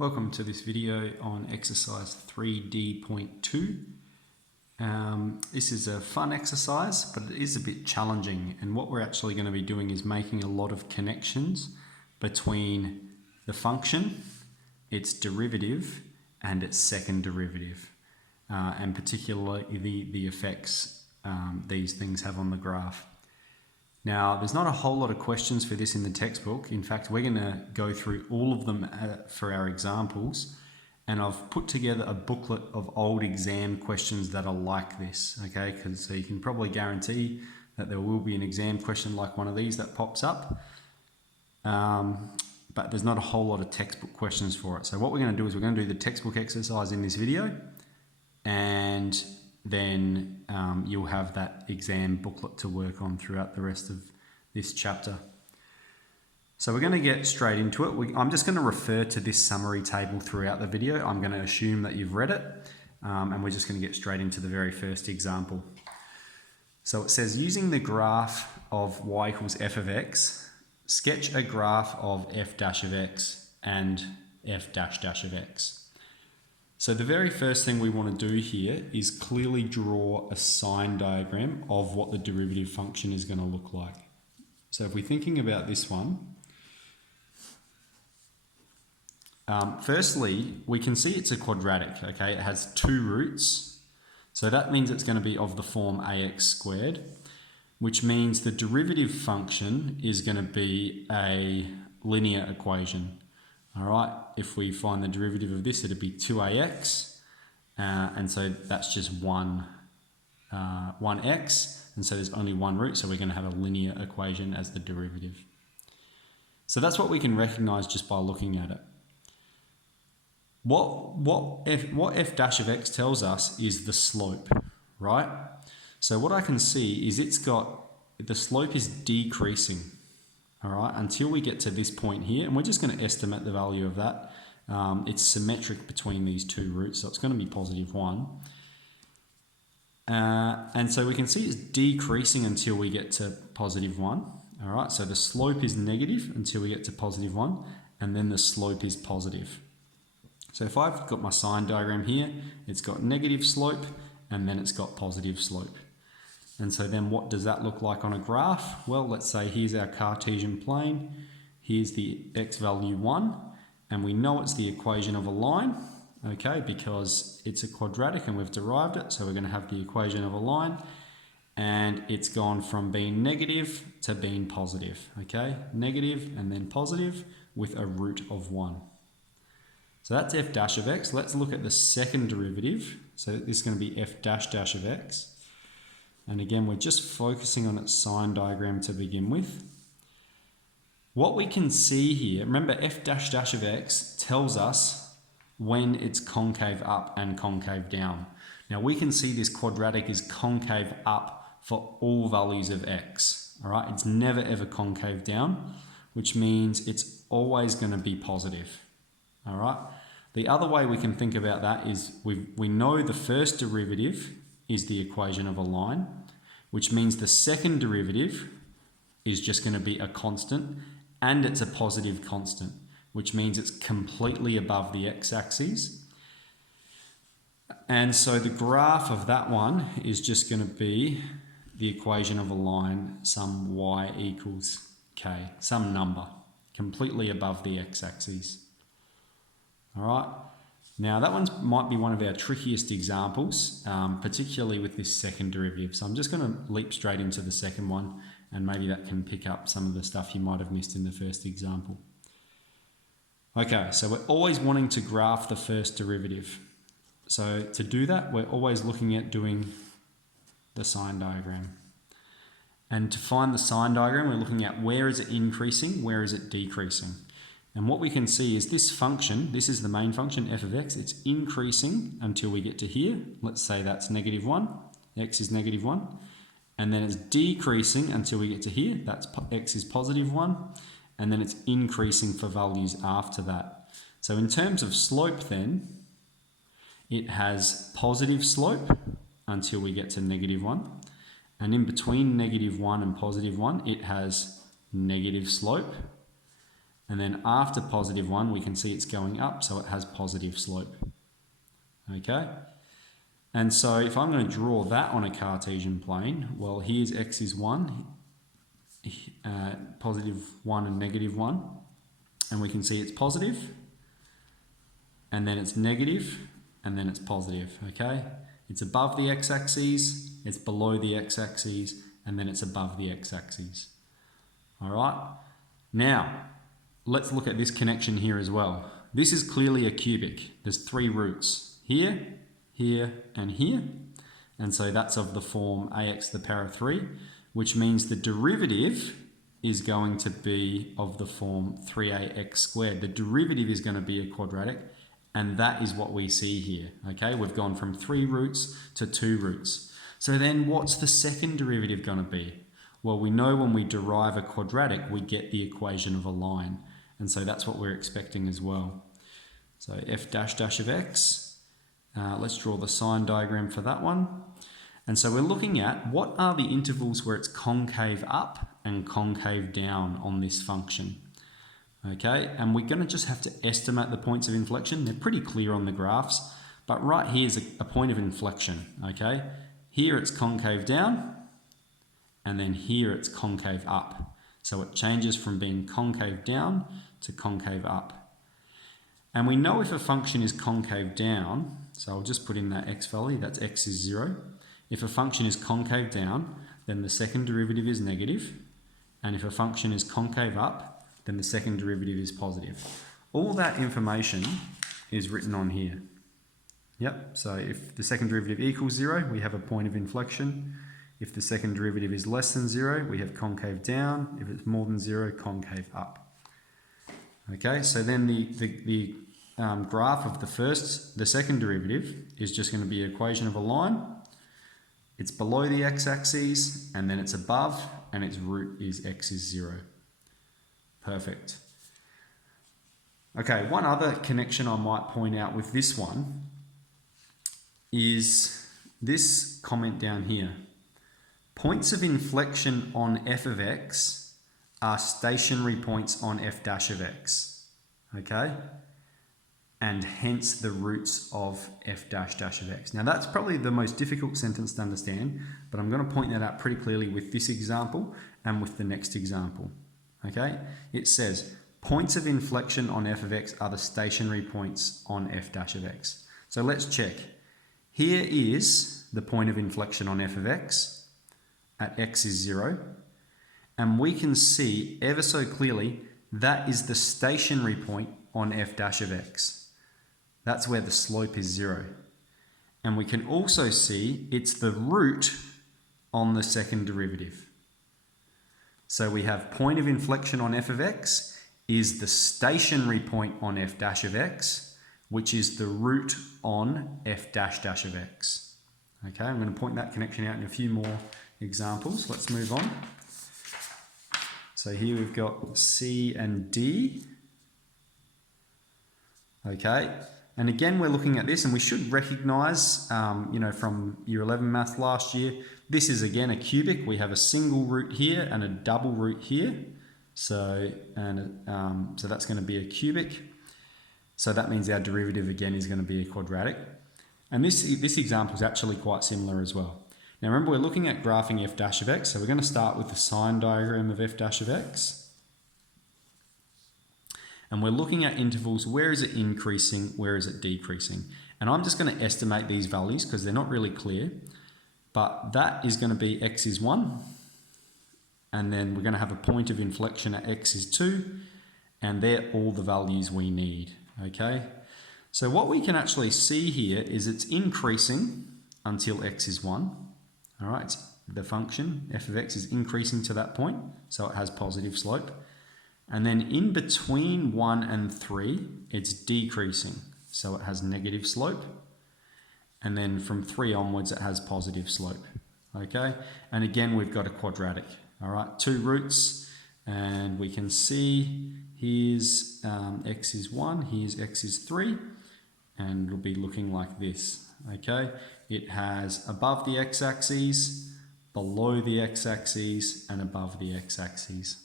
Welcome to this video on exercise 3D.2. This is a fun exercise, but it is a bit challenging, and what we're actually going to be doing is making a lot of connections between the function, its derivative, and its second derivative, and particularly the effects these things have on the graph. Now, there's not a whole lot of questions for this in the textbook. In fact, we're going to go through all of them for our examples, and I've put together a booklet of old exam questions that are like this, okay? So you can probably guarantee that there will be an exam question like one of these that pops up, but there's not a whole lot of textbook questions for it. So what we're going to do is we're going to do the textbook exercise in this video, and then you'll have that exam booklet to work on throughout the rest of this chapter. So we're going to get straight into it. I'm just going to refer to this summary table throughout the video. I'm going to assume that you've read it, and we're just going to get straight into the very first example. So it says, using the graph of y equals f of x, sketch a graph of f dash of x and f dash dash of x. So the very first thing we want to do here is clearly draw a sign diagram of what the derivative function is going to look like. So if we're thinking about this one, firstly, we can see it's a quadratic, okay? It has two roots. So that means it's going to be of the form ax squared, which means the derivative function is going to be a linear equation. All right, if we find the derivative of this, it'd be 2ax, and so that's just 1x, and so there's only one root, so we're going to have a linear equation as the derivative. So that's what we can recognize just by looking at it. What f dash of x tells us is the slope, right? So what I can see is the slope is decreasing. All right, until we get to this point here, and we're just going to estimate the value of that. It's symmetric between these two roots, so it's going to be positive 1. And so we can see it's decreasing until we get to positive 1. All right, so the slope is negative until we get to positive 1, and then the slope is positive. So if I've got my sign diagram here, it's got negative slope, and then it's got positive slope. And so then what does that look like on a graph? Well, let's say here's our Cartesian plane. Here's the x value 1, and we know it's the equation of a line, okay, because it's a quadratic and we've derived it. So we're going to have the equation of a line, and it's gone from being negative to being positive, okay? Negative and then positive with a root of 1. So that's f dash of x. Let's look at the second derivative. So this is going to be f dash dash of x. And again, we're just focusing on its sign diagram to begin with. What we can see here, remember f dash dash of x tells us when it's concave up and concave down. Now we can see this quadratic is concave up for all values of x. All right, it's never ever concave down, which means it's always going to be positive. All right. The other way we can think about that is we know the first derivative is the equation of a line, which means the second derivative is just going to be a constant, and it's a positive constant, which means it's completely above the x-axis. And so the graph of that one is just going to be the equation of a line, some y equals k, some number, completely above the x-axis. All right. Now that one might be one of our trickiest examples, particularly with this second derivative. So I'm just going to leap straight into the second one, and maybe that can pick up some of the stuff you might have missed in the first example. Okay, so we're always wanting to graph the first derivative. So to do that, we're always looking at doing the sign diagram. And to find the sign diagram, we're looking at where is it increasing, where is it decreasing. And what we can see is this function, this is the main function, f of x, it's increasing until we get to here. Let's say that's negative 1, x is negative 1. And then it's decreasing until we get to here, that's x is positive 1. And then it's increasing for values after that. So in terms of slope then, it has positive slope until we get to negative 1. And in between negative 1 and positive 1, it has negative slope. And then after positive 1, we can see it's going up, so it has positive slope. Okay? And so if I'm going to draw that on a Cartesian plane, well, here's x is 1, positive 1 and negative 1. And we can see it's positive, and then it's negative, and then it's positive, okay? It's above the x-axis, it's below the x-axis, and then it's above the x-axis. All right? Now, let's look at this connection here as well. This is clearly a cubic. There's 3 roots, here, here, and here. And so that's of the form ax to the power of 3, which means the derivative is going to be of the form 3ax squared. The derivative is going to be a quadratic, and that is what we see here. Okay, we've gone from 3 roots to 2 roots. So then what's the second derivative going to be? Well, we know when we derive a quadratic, we get the equation of a line. And so that's what we're expecting as well. So f dash dash of x, let's draw the sign diagram for that one. And so we're looking at what are the intervals where it's concave up and concave down on this function. Okay, and we're going to just have to estimate the points of inflection. They're pretty clear on the graphs, but right here is a point of inflection. Okay, here it's concave down, and then here it's concave up. So it changes from being concave down to concave up. And we know if a function is concave down, so I'll just put in that x value, that's x is 0. If a function is concave down, then the second derivative is negative. And if a function is concave up, then the second derivative is positive. All that information is written on here. Yep, so if the second derivative equals 0, we have a point of inflection. If the second derivative is less than 0, we have concave down. If it's more than 0, concave up. Okay, so then the graph of the second derivative is just going to be an equation of a line. It's below the x-axis, and then it's above, and its root is x is 0. Perfect. Okay, one other connection I might point out with this one is this comment down here. Points of inflection on f of x are stationary points on f dash of x. Okay? And hence the roots of f dash dash of x. Now that's probably the most difficult sentence to understand, but I'm going to point that out pretty clearly with this example and with the next example. Okay? It says, points of inflection on f of x are the stationary points on f dash of x. So let's check. Here is the point of inflection on f of x at x is 0. And we can see ever so clearly that is the stationary point on f dash of x. That's where the slope is 0. And we can also see it's the root on the second derivative. So we have point of inflection on f of x is the stationary point on f dash of x, which is the root on f dash dash of x. Okay, I'm going to point that connection out in a few more examples. Let's move on. So here we've got C and D. Okay. And again, we're looking at this, and we should recognize, from year 11 math last year, this is again a cubic. We have a single root here and a double root here. So that's going to be a cubic. So that means our derivative again is going to be a quadratic. And this example is actually quite similar as well. Now remember, we're looking at graphing f dash of x. So we're going to start with the sign diagram of f dash of x. And we're looking at intervals, where is it increasing, where is it decreasing? And I'm just going to estimate these values because they're not really clear. But that is going to be x is 1. And then we're going to have a point of inflection at x is 2. And they're all the values we need. Okay? So what we can actually see here is it's increasing until x is 1. All right? The function, f of x, is increasing to that point. So it has positive slope. And then in between 1 and 3, it's decreasing. So it has negative slope. And then from 3 onwards, it has positive slope. Okay? And again, we've got a quadratic. All right? 2 roots. And we can see here's x is 1, here's x is 3. And it'll be looking like this. Okay? It has above the x-axis, below the x-axis, and above the x-axis.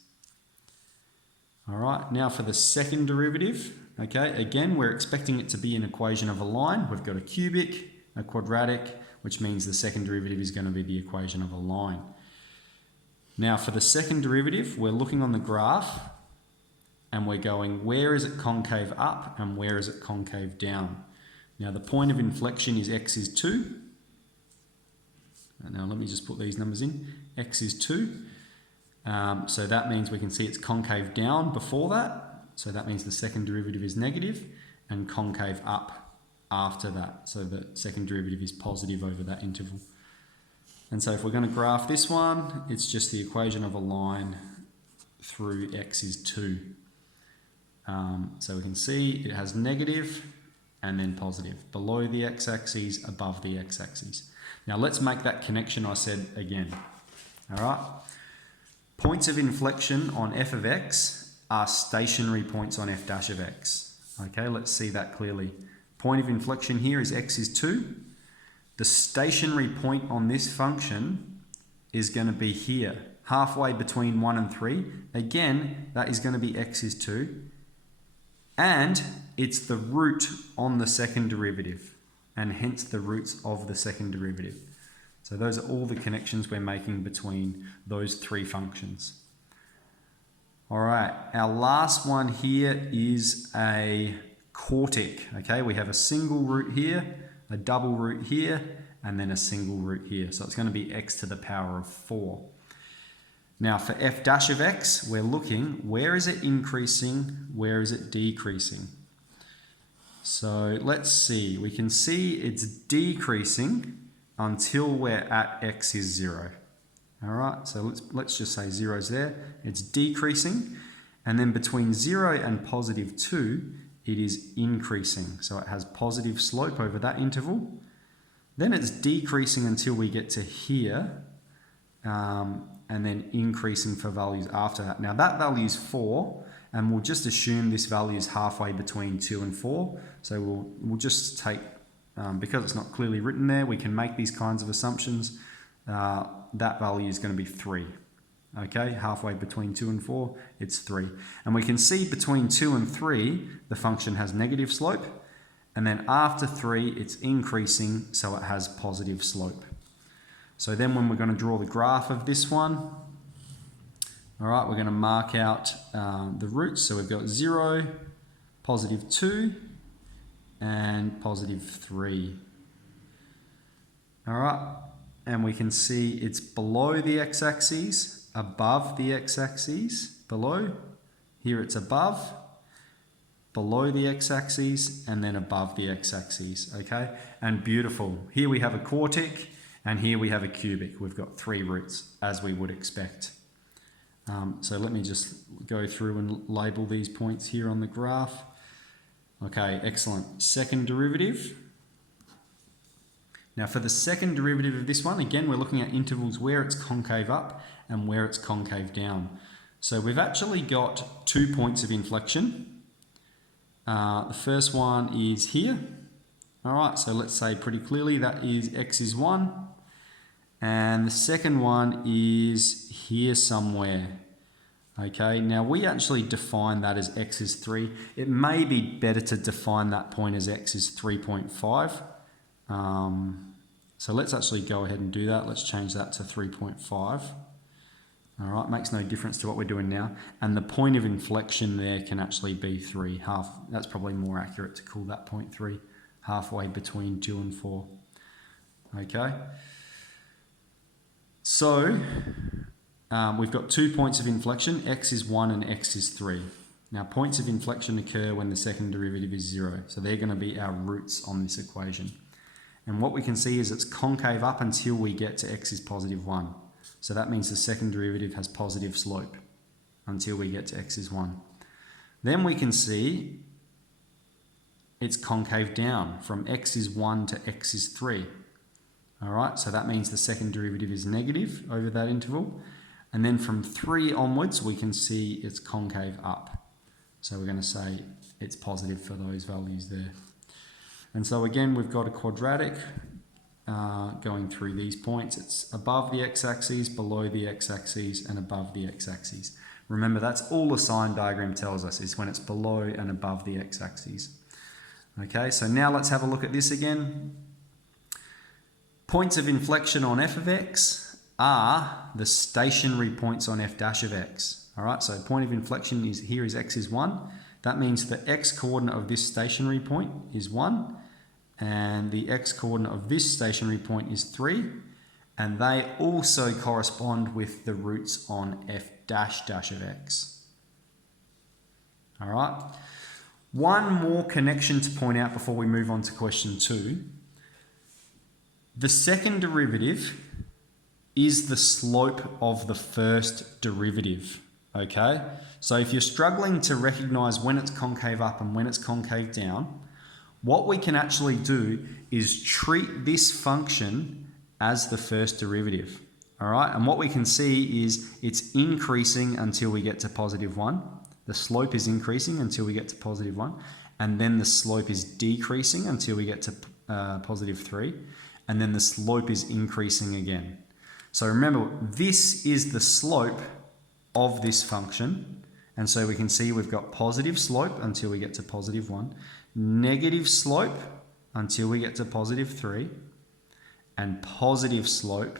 All right, now for the second derivative, okay, again, we're expecting it to be an equation of a line. We've got a cubic, a quadratic, which means the second derivative is going to be the equation of a line. Now for the second derivative, we're looking on the graph and we're going, where is it concave up and where is it concave down? Now the point of inflection is x is 2. Now let me just put these numbers in. X is 2. So that means we can see it's concave down before that. So that means the second derivative is negative, and concave up after that. So the second derivative is positive over that interval. And so if we're going to graph this one, it's just the equation of a line through x is 2. So we can see it has negative and then positive. Below the x-axis, above the x-axis. Now let's make that connection I said again. All right. Points of inflection on f of x are stationary points on f dash of x. Okay, let's see that clearly. Point of inflection here is x is 2. The stationary point on this function is going to be here, halfway between 1 and 3. Again, that is going to be x is 2. And it's the root on the second derivative, and hence the roots of the second derivative. So those are all the connections we're making between those three functions. All right, our last one here is a quartic. Okay, we have a single root here, a double root here, and then a single root here. So it's going to be x to the power of 4. Now for f dash of x, we're looking, where is it increasing, where is it decreasing? So let's see, we can see it's decreasing until we're at x is 0. All right, so let's just say 0 is there. It's decreasing, and then between 0 and positive 2, it is increasing. So it has positive slope over that interval. Then it's decreasing until we get to here, and then increasing for values after that. Now that value is 4, and we'll just assume this value is halfway between 2 and 4. So we'll just take, because it's not clearly written there, we can make these kinds of assumptions. That value is going to be 3. Okay, halfway between 2 and 4, it's 3. And we can see between 2 and 3, the function has negative slope. And then after 3, it's increasing, so it has positive slope. So then when we're going to draw the graph of this one, all right, we're going to mark out the roots. So we've got 0, positive 2, and positive 3. All right, and we can see it's below the x-axis, above the x-axis, below. Here it's above, below the x-axis, and then above the x-axis, okay? And beautiful. Here we have a quartic, and here we have a cubic. We've got 3 roots, as we would expect. So let me just go through and label these points here on the graph. Okay, excellent. Second derivative. Now for the second derivative of this one, again, we're looking at intervals where it's concave up and where it's concave down. So we've actually got 2 points of inflection. The first one is here. All right, so let's say pretty clearly that is x is 1. And the second one is here somewhere. Okay, now we actually define that as x is 3. It may be better to define that point as x is 3.5. So let's actually go ahead and do that. Let's change that to 3.5. All right, makes no difference to what we're doing now. And the point of inflection there can actually be 3. That's probably more accurate to call that point 3, halfway between 2 and 4. Okay. So we've got 2 points of inflection, x is 1 and x is 3. Now points of inflection occur when the second derivative is 0. So they're going to be our roots on this equation. And what we can see is it's concave up until we get to x is positive 1. So that means the second derivative has positive slope until we get to x is 1. Then we can see it's concave down from x is 1 to x is 3. All right, so that means the second derivative is negative over that interval. And then from 3 onwards, we can see it's concave up. So we're going to say it's positive for those values there. And so again, we've got a quadratic going through these points. It's above the x-axis, below the x-axis, and above the x-axis. Remember, that's all the sine diagram tells us, is when it's below and above the x-axis. Okay, so now let's have a look at this again. Points of inflection on f of x are the stationary points on f dash of x. All right, so point of inflection is here is x is 1. That means the x coordinate of this stationary point is 1, and the x coordinate of this stationary point is 3, and they also correspond with the roots on f dash dash of x. All right. One more connection to point out before we move on to question 2. The second derivative is the slope of the first derivative, okay? So if you're struggling to recognize when it's concave up and when it's concave down, what we can actually do is treat this function as the first derivative, all right? And what we can see is it's increasing until we get to positive 1. The slope is increasing until we get to positive 1, and then the slope is decreasing until we get to positive 3, and then the slope is increasing again. So remember, this is the slope of this function, and so we can see we've got positive slope until we get to positive 1, negative slope until we get to positive 3, and positive slope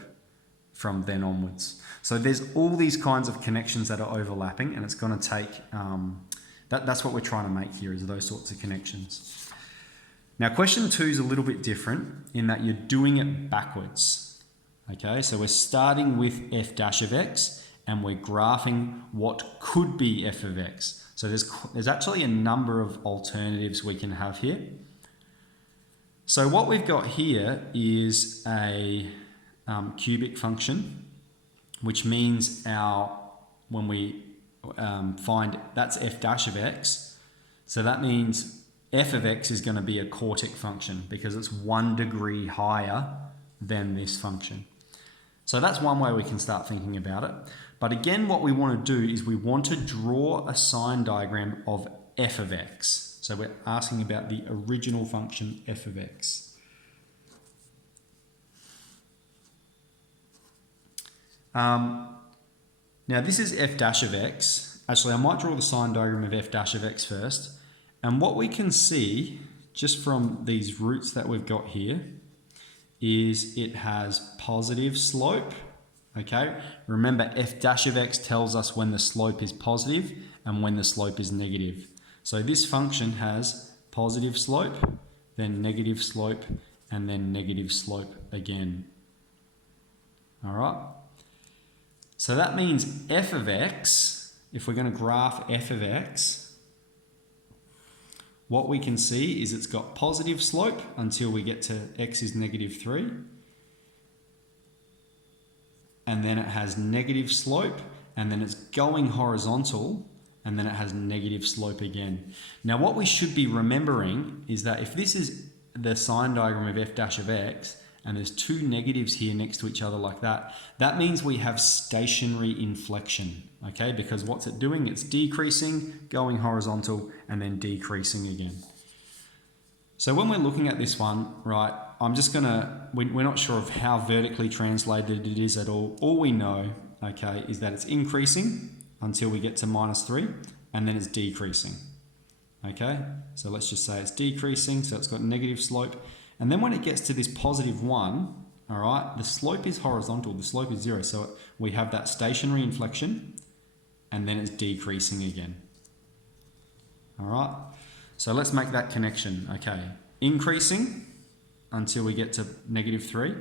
from then onwards. So there's all these kinds of connections that are overlapping, and it's going to take, that's what we're trying to make here, is those sorts of connections. Now question 2 is a little bit different in that you're doing it backwards. Okay, so we're starting with f dash of x, and we're graphing what could be f of x. So there's actually a number of alternatives we can have here. So what we've got here is a cubic function, which means when we find that's f dash of x, so that means f of x is going to be a quartic function because it's 1 degree higher than this function. So that's one way we can start thinking about it. But again, what we want to do is we want to draw a sine diagram of f of x. So we're asking about the original function f of x. Now this is f dash of x. Actually, I might draw the sine diagram of f dash of x first. And what we can see just from these roots that we've got here is it has positive slope. Okay, remember f dash of x tells us when the slope is positive and when the slope is negative. So this function has positive slope, then negative slope, and then negative slope again. All right. So that means f of x, if we're going to graph f of x, what we can see is it's got positive slope until we get to x is negative 3. And then it has negative slope, and then it's going horizontal, and then it has negative slope again. Now what we should be remembering is that if this is the sine diagram of f dash of x, and there's two negatives here next to each other like that, that means we have stationary inflection, okay? Because what's it doing? It's decreasing, going horizontal, and then decreasing again. So when we're looking at this one, right, we're not sure of how vertically translated it is at all. All we know, okay, is that it's increasing until we get to -3, and then it's decreasing, okay? So let's just say it's decreasing, so it's got negative slope. And then when it gets to this +1, all right, the slope is horizontal, the slope is 0. So we have that stationary inflection, and then it's decreasing again. All right, so let's make that connection, okay? Increasing until we get to -3,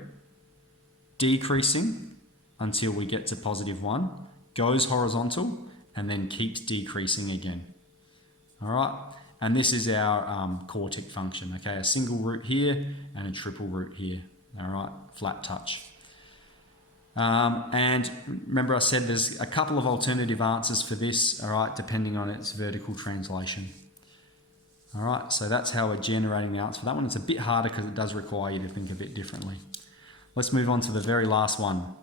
decreasing until we get to +1, goes horizontal, and then keeps decreasing again. All right. And this is our quartic function, okay? A single root here and a triple root here, all right? Flat touch. And remember I said there's a couple of alternative answers for this, all right, depending on its vertical translation. All right, so that's how we're generating the answer for that one. It's a bit harder because it does require you to think a bit differently. Let's move on to the very last one.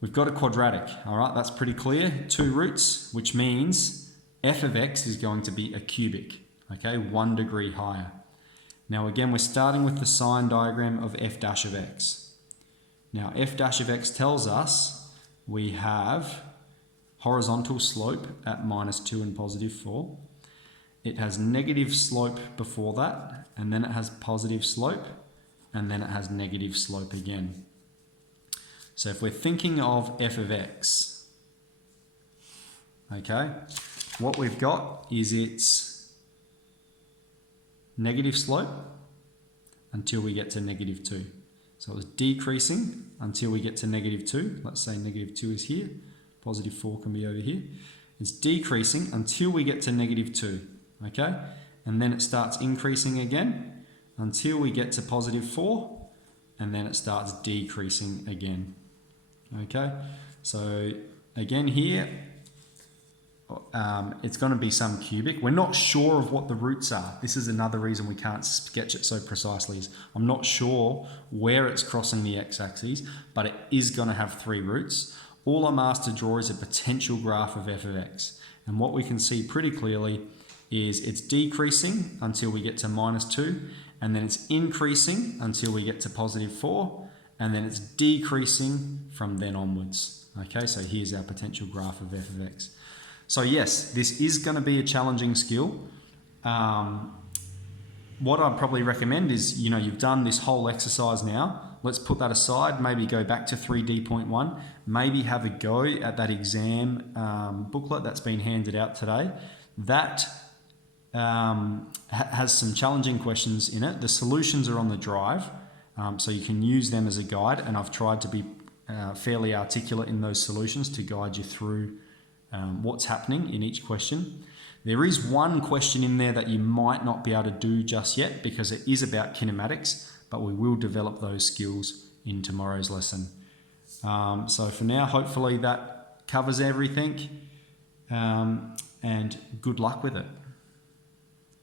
We've got a quadratic, all right? That's pretty clear. 2 roots, which means f of x is going to be a cubic, okay, 1 degree higher. Now again, we're starting with the sine diagram of f dash of x. Now f dash of x tells us we have horizontal slope at -2 and +4. It has negative slope before that, and then it has positive slope, and then it has negative slope again. So if we're thinking of f of x, okay, what we've got is its negative slope until we get to -2. So it's decreasing until we get to -2. Let's say -2 is here. +4 can be over here. It's decreasing until we get to -2. Okay? And then it starts increasing again until we get to +4. And then it starts decreasing again. Okay? So again here, it's going to be some cubic. We're not sure of what the roots are. This is another reason we can't sketch it so precisely. I'm not sure where it's crossing the x-axis, but it is going to have 3 roots. All I'm asked to draw is a potential graph of f of x. And what we can see pretty clearly is it's decreasing until we get to -2, and then it's increasing until we get to +4, and then it's decreasing from then onwards. Okay, so here's our potential graph of f of x. So yes, this is going to be a challenging skill. What I'd probably recommend is, you've done this whole exercise now. Let's put that aside, maybe go back to 3D.1, maybe have a go at that exam booklet that's been handed out today. That has some challenging questions in it. The solutions are on the drive, so you can use them as a guide, and I've tried to be fairly articulate in those solutions to guide you through what's happening in each question. There is one question in there that you might not be able to do just yet because it is about kinematics, but we will develop those skills in tomorrow's lesson. So for now, hopefully that covers everything, and good luck with it.